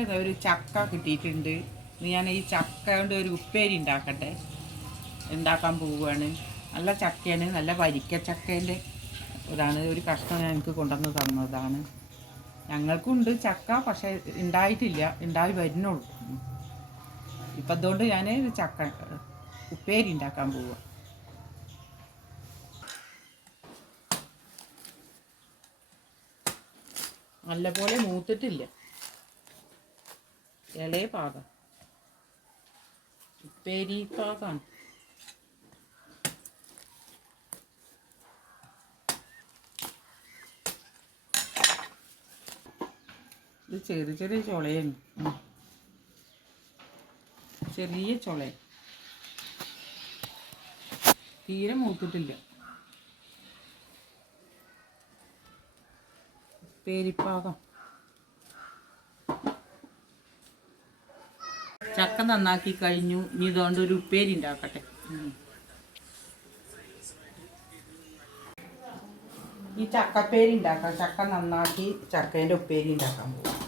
ഒരു ചക്ക കിട്ടിയിട്ടുണ്ട്. ഞാൻ ഈ ചക്ക കൊണ്ട് ഒരു ഉപ്പേരി ഉണ്ടാക്കാൻ പോവുകയാണ്. നല്ല ചക്കയാണ്, നല്ല വരിക്ക ചക്കേൻ്റെ ഇതാണ്. ഒരു കഷ്ണം ഞാൻ എനിക്ക് കൊണ്ടുവന്ന് തന്നതാണ്. ഞങ്ങൾക്കുണ്ട് ചക്ക, പക്ഷേ ഉണ്ടായിട്ടില്ല, ഉണ്ടായി വരുന്നുള്ളൂ. ഇപ്പം അതുകൊണ്ട് ഞാൻ ചക്ക ഉപ്പേരി ഉണ്ടാക്കാൻ പോവുക. നല്ലപോലെ മൂത്തിട്ടില്ല, ഇളയ പാകം, ഉപ്പേരി പാകമാണ്. ഇത് ചെറിയ ചെറിയ ചുളയാണ്, ചെറിയ ചുള, തീരെ മൂത്തിട്ടില്ല. ഉപ്പേരിപ്പാകം. ചക്ക നന്നാക്കി കഴിഞ്ഞു. ഇനി ഇതുകൊണ്ട് ഒരു ഉപ്പേരി ഉണ്ടാക്കട്ടെ. ഈ ചക്കപ്പേരി ഉണ്ടാക്കാം. ചക്ക നന്നാക്കി ചക്കേൻ്റെ ഉപ്പേരി ഉണ്ടാക്കാൻ പോകും.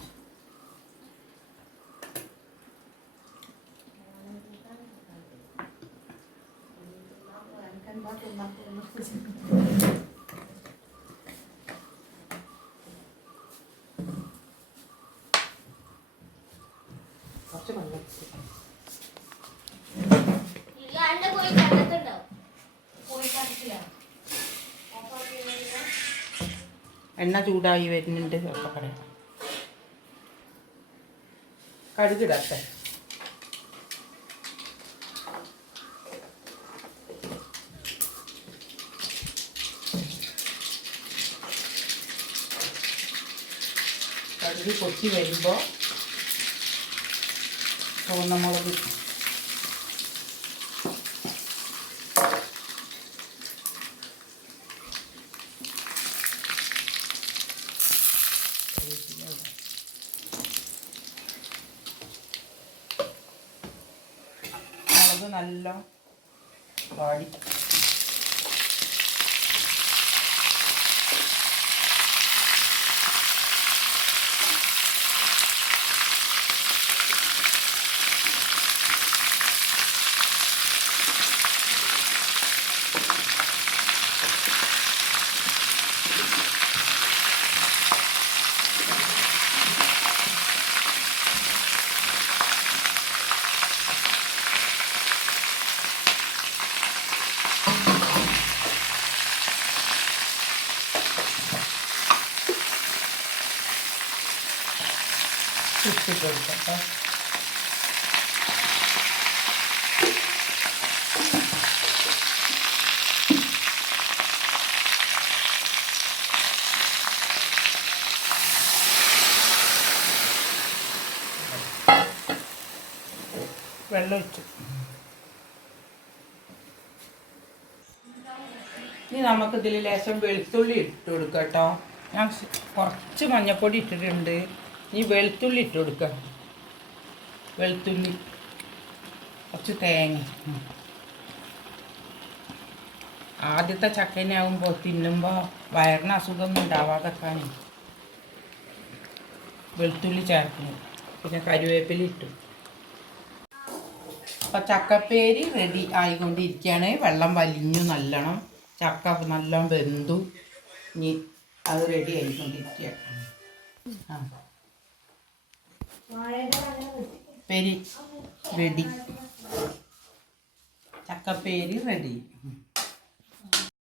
കുറച്ച് വെള്ളം എണ്ണ ചൂടായി വരുന്നുണ്ട്. ഒക്കെ പറയാം. കടുകിടട്ടെ. കടുക് പൊട്ടി വരുമ്പോൾ ചുവന്ന മുളക്, മുളക് നല്ല വാടി. കൊടുക്കട്ടെ. വെള്ളം ഒഴിച്ചു. ഇനി നമുക്കിതിൽ ലേശം വെളുത്തുള്ളി ഇട്ട് കൊടുക്കാം കേട്ടോ. ഞാൻ കുറച്ച് മഞ്ഞൾപ്പൊടി ഇട്ടിട്ടുണ്ട്. ഈ വെളുത്തുള്ളി ഇട്ട് കൊടുക്കുക. വെളുത്തുള്ളി, കുറച്ച് തേങ്ങ. ആദ്യത്തെ ചക്കനെ ആകുമ്പോൾ തിന്നുമ്പോൾ വയറിന് അസുഖമൊന്നും ഉണ്ടാവാതെക്കാൻ വെളുത്തുള്ളി ചേർക്കുന്നു. പിന്നെ കറിവേപ്പില ഇട്ടു. അപ്പം ചക്കപ്പേരി റെഡി ആയിക്കൊണ്ടിരിക്കുകയാണ്. വെള്ളം വലിഞ്ഞു നല്ലോണം. ചക്ക നല്ലോണം വെന്തു. ഇനി അത് റെഡി ആയിക്കൊണ്ടിരിക്കുകയാണ്. പേരി റെഡി, ചക്കപ്പേരി റെഡി.